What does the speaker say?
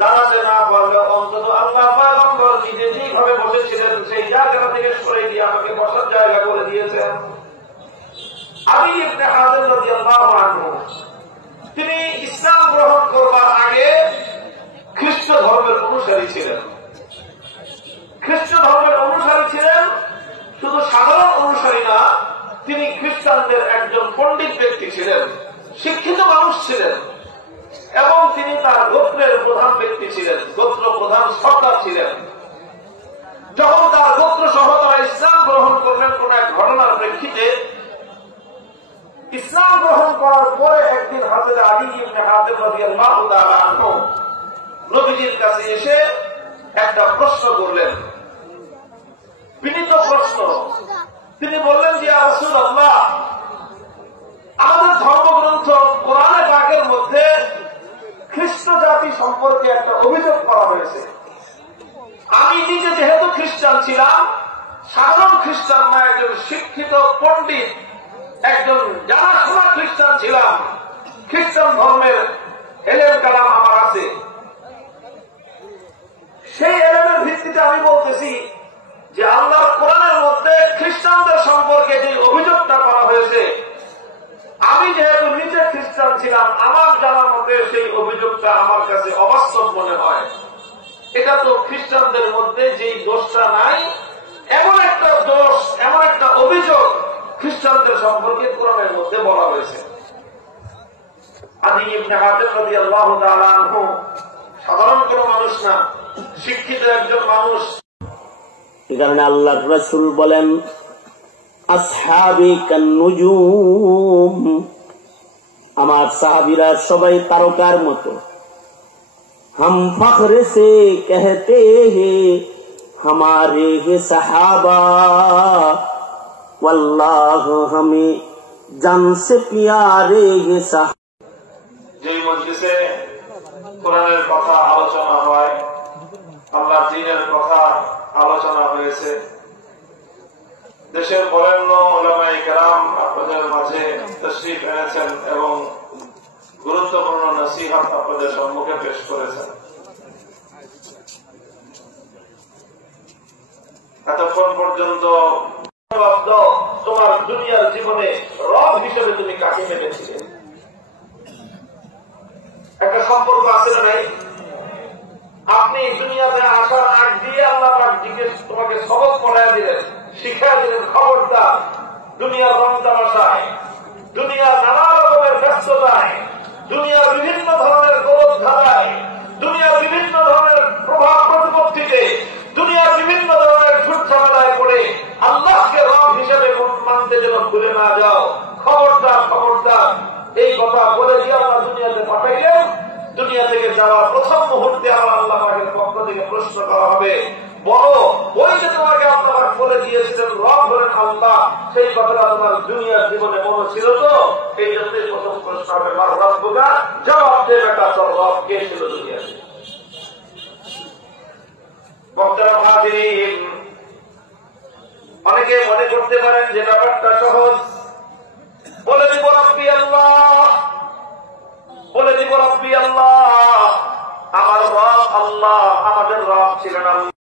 দাঁড়াতে না পারলে অন্তত আল্লাহ পয়গম্বর নিজে যেভাবে বসেছিলেন সেই জায়গা থেকে সরে গিয়ে আমাকে বসার জায়গা করে দিয়েছেন। আলী ইবনে হাতেম রাদিয়াল্লাহু আনহু তিনি ইসলাম গ্রহণ করবার আগে খ্রিস্ট ধর্মের অনুসারী ছিলেন। খ্রিস্ট ধর্মের অনুসারী ছিলেন, শুধু সাধারণ অনুসারী না, তিনি খ্রিস্টানদের একজন পণ্ডিত ব্যক্তি ছিলেন, শিক্ষিত মানুষ ছিলেন এবং তিনি তার গোত্রের প্রধান ব্যক্তি ছিলেন, গোত্র প্রধান সর্দার ছিলেন। যখন তার গোত্র সহ তারা ইসলাম গ্রহণ করলেন কোন এক ঘটনার প্রেক্ষিতে, ইসলাম গ্রহণ করার পরে একদিন হযরত আলী ইবনে হাতেম রাদিয়াল্লাহু তাআলা আনহু নবীজির কাছে এসে একটা প্রশ্ন করলেন, বিনীত প্রশ্ন। তিনি বললেন যে ইয়া রাসূলুল্লাহ, আমাদের ধর্মগ্রন্থ কোরআনে পাকের মধ্যে খ্রিস্ট জাতি সম্পর্কে একটা অভিযোগ করা হয়েছে। আমি নিজে যেহেতু খ্রিস্টান ছিলাম, সাধারণ খ্রিস্টান না, একজন শিক্ষিত পণ্ডিত, একজন জানাশোনা খ্রিস্টান ছিলাম, খ্রিস্টান ধর্মের এলেম কালাম আমার আছে। সেই এলেমের ভিত্তিতে আমি বলতেছি যে আল্লাহর কোরআনের মধ্যে খ্রিস্টানদের সম্পর্কে যে অভিযোগটা করা হয়েছে, আমি যেহেতু নিজে খ্রিস্টান ছিলাম, আমার জানার মতে সেই অভিযোগটা আমার কাছে অবাস্তব মনে হয়। এটা তো খ্রিস্টানদের মধ্যে যেই দোষটা নাই, এমন একটা দোষ, এমন একটা অভিযোগ খ্রিস্টানদের সম্পর্কে কোরআনের মধ্যে বলা হয়েছে। আলী ইবনে হাতেম রাদিয়াল্লাহু তাআলা আনহু সাধারণ কোন মানুষ না, শিক্ষিত একজন মানুষ। এই কারণে আল্লাহর রাসূল বলেন, আসহাবি কান্নুজুম, আমার সাহাবীরা সবাই তারকার মতো। हम फख्र से कहते हैं हमारे है सहाबा, वल्लाह हमें जान से प्यारे है साहब। যে মজলিসে কোরআনের কথা আলোচনা হয়, আল্লাহর দ্বীনের কথা আলোচনা হয়েছে, দেশের বরেণ্য উলামায়ে কেরাম আপনাদের মাঝে তাশরীফ এনেছেন এবং গুরুত্বপূর্ণ নসিহত আপনাদের সম্মুখে পেশ করেছেন। এতক্ষণ পর্যন্ত তোমার দুনিয়ার জীবনে রব হিসেবে তুমি কাকে মেনেছিলে? একটা সম্পর্ক আছে না নাই? আপনি দুনিয়াতে আসার আগ দিয়ে আল্লাহ পাক তোমাকে সবক পড়ায় দিলেন, শিক্ষা দিলেন, খবরদার দুনিয়ার রং তামাশায়, দুনিয়ার নানা রকমের ব্যস্ততায়, দুনিয়ার বিভিন্ন ধরনের গৌরব ধারায়, দুনিয়ার বিভিন্ন ধরনের প্রভাব প্রতিপত্তিতে, দুনিয়ার বিভিন্ন ধরনের ঝুট ঝামেলায় পড়ে আল্লাহকে রব হিসেবে মানতে যেন ভুলে না যাও। খবরদার, খবরদার, এই কথা বলে দিয়ে আমরা দুনিয়াতে পাঠাইলেন। দুনিয়া থেকে যাওয়ার প্রথম মুহূর্তে আমার আল্লাহ পাকের পক্ষ থেকে প্রশ্ন করা হবে, বড় ওই যে তোমাকে আপনার বলে দিয়েছিলেন রব হলেন আল্লাহ, সেই কথাটা তোমার দুনিয়ার জীবনে মনে ছিল তো? এই জন্যই প্রথম প্রশ্ন হবে, মার রব্বুকা, জবাব দে বেটা, তোর রব কে ছিল দুনিয়াতে? বক্তারা হাজিরিন, অনেকে মনে করতে পারেন যে ব্যাপারটা সহজ, বলে দিব রব্বি আল্লাহ, বলে দিব রব্বি আল্লাহ, আমার রব আল্লাহ, আমাদের রব ছিলেন আল্লাহ।